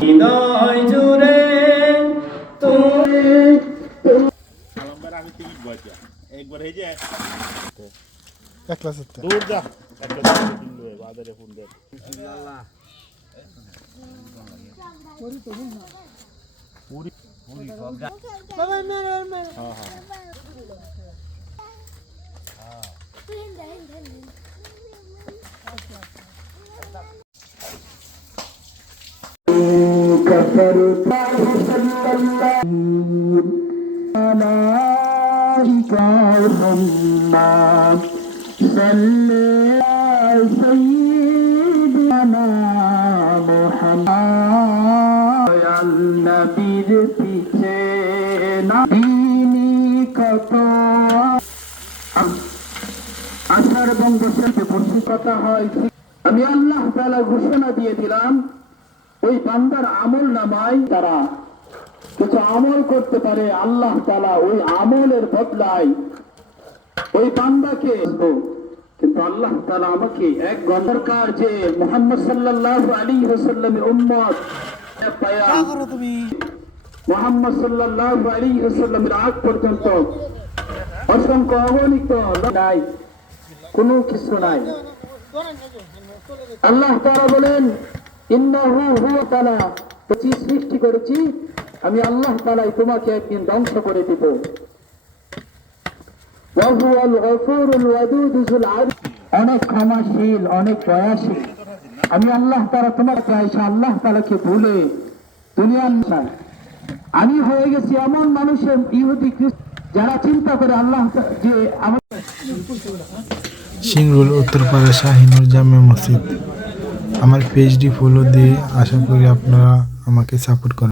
হৃদয় জুড়ে তুমি আমি টিকিট বইছি একবার এই যে এক ক্লাস দূর যা একটা কিনলো বাজারে ফোন দে আল্লাহ পুরি তো না পুরি পুরি বাবা মেরে মেরে হ্যাঁ হ্যাঁ كفرت صلى الله محمد صلى على سيدنا محمد يا النبي পিছে না দিনী কত আসার বঙ্গবন্ধু পড়ছি কথা হয় আমি আল্লাহ তাআলা ঘোষণা দিয়ে দিলাম ওই বান্দার আমল নামায় তারা কিছু আমল করতে পারে আল্লাহ তাআলা ওই আমলের বদলায় ওই বান্দাকে কিন্তু আল্লাহ তাআলা আমাকে এক গন্দরকার যে মুহাম্মদ সাল্লাল্লাহু আলাইহি ওয়াসাল্লামের উম্মত পায়া মুহাম্মদ সাল্লাল্লাহু আলাইহি ওয়াসাল্লামের আগ পর্যন্ত অসংখ্য অগণিত নাই কোনো কিছু নাই আল্লাহ তাআলা বলেন ইন্নাহু হুয়া তাআলা সৃষ্টি করেছি আমি আল্লাহ তাআলাই তোমাকে একদিন ধ্বংস করে দেব ওয়া হুয়াল গফুরুল ওয়াদুদ যুল আরশ অনেক ক্ষমাশীল অনেক দয়াশীল আমি আল্লাহ তাআলা তোমার কাছে আল্লাহ তাআলাকে ভুলে দুনিয়ার চাই আমি হয়ে গেছি এমন মানুষের ইহুদি খ্রিস্টান যারা চিন্তা করে আল্লাহ যে আমাদের সিংরুল উত্তরপাড়া শাহিনুর জামে মসজিদ আমার পেজটি ফলো দিয়ে আশা করি আপনারা আমাকে সাপোর্ট করেন।